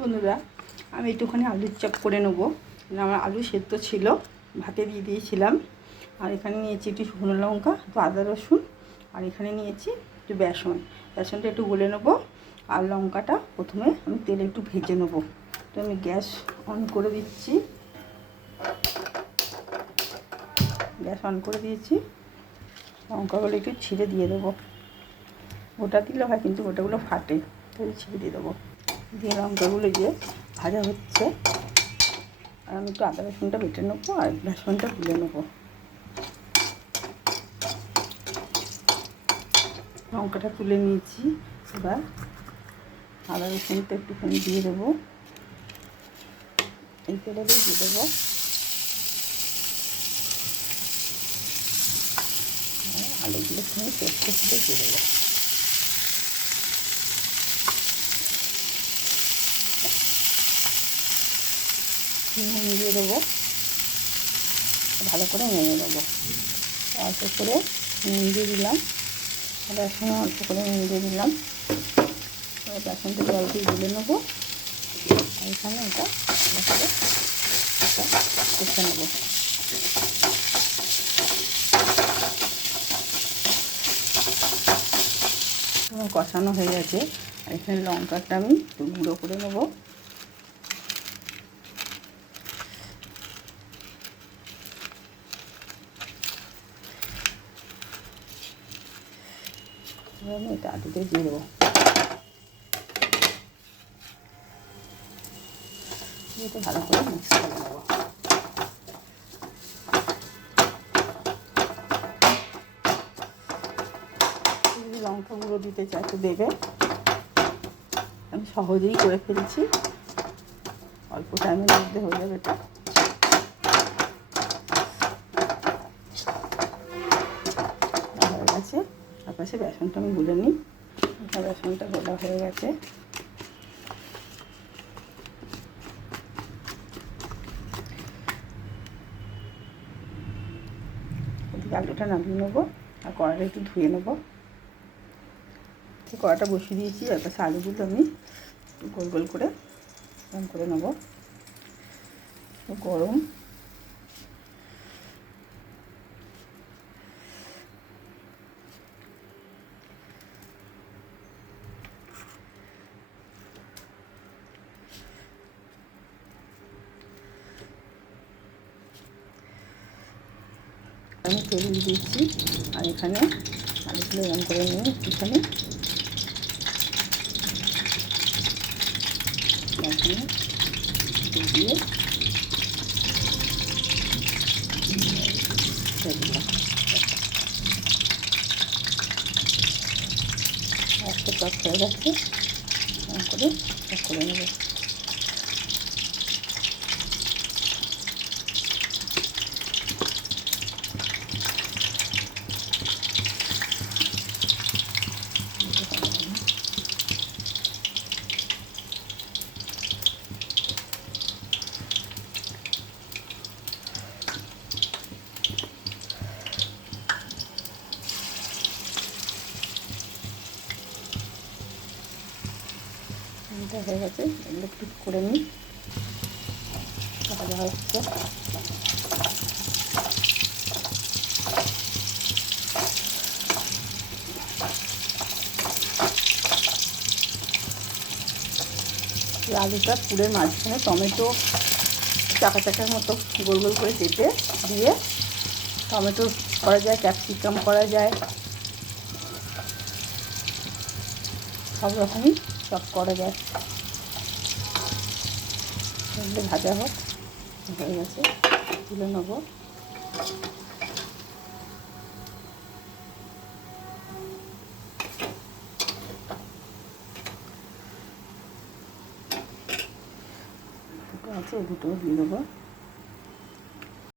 বন্ধুরা, আমি একটুখানি আলুর চপ করে নেবো। আমার আলু সেদ্ধ ছিল, ভাতে দিয়ে দিয়েছিলাম। আর এখানে নিয়েছি একটু শুকনো লঙ্কা, একটু আদা রসুন, আর এখানে নিয়েছি একটু বেসনটা একটু গলে নেবো। আর লঙ্কাটা প্রথমে আমি তেলে একটু ভেজে নেবো। তো আমি গ্যাস অন করে দিচ্ছি, গ্যাস অন করে দিয়েছি। লঙ্কাগুলো একটু ছিঁড়ে দিয়ে দেবো। গোটা দিলে হয়, কিন্তু গোটাগুলো ফাটে, তাই ছিঁড়ে দিয়ে দেবো। দিয়ে লঙ্কাগুলো দিয়ে ভাজা হচ্ছে। আর আমি একটু আদা রসুনটা বেটে নেবো আর বেসনটা গুলে নেবো। লঙ্কাটা তুলে নিয়েছি, এবার আদা রসুনটা একটুখানি দিয়ে দেবো। এই তেলেতেই দিয়ে দেবো। আলুগুলো একটুখানি পেস্টে দিয়ে দেবো। নুন দিয়ে দেবো, ভালো করে নেড়ে দেবো। অল্প করে নুন দিয়ে দিলাম, বেসনও অল্প করে নুন দিয়ে দিলাম। বেসনটা জল দিয়ে গুলে নেবো। আর এখানে এটা কষে নেবো। কষানো হয়ে গেছে। আর এখানে লঙ্কাটা আমি একটু গুঁড়ো করে নেবো। আমি এটা আলুতে দিয়ে দেবো। দিয়ে ভালো করে মিক্স করে নেবো। যদি লঙ্কা গুঁড়ো দিতে চাই তো দেবে, আমি সহজেই করে ফেলছি, অল্প টাইমের মধ্যে হয়ে যাবে এটা। হয়ে গেছে। তার পাশে বেসনটা আমি গুলে নিই। বেসনটা গোলা হয়ে গেছে। ওদিকে আলুটা নামিয়ে নেবো আর কড়াটা একটু ধুয়ে নেবো। কড়াটা বসিয়ে দিয়েছি, আর পাশে আলুগুলো আমি গোল গোল করে গরম করে নেবো। গরম আমি তেল দিয়ে দিচ্ছি। আর এখানে আলুগুলো গরম করে নিয়ে এখানে দিয়ে একটা টক হয়ে গেছে, করে নেবো। এটা হয়ে গেছে, এগুলো একটু করে নিই। ভাজা হচ্ছে। আলুটা পুরের মাঝখানে টমেটো চাকা চাকার মতো গোল গোল করে কেটে দিয়ে, টমেটো করা যায়, ক্যাপসিকাম করা যায়, সব রকমই সব করা যায়। এগুলো ভাজা হোক, হয়ে গেছে, তুলে নেবো। দুটো আছে, এই দুটো দিয়ে দেবো।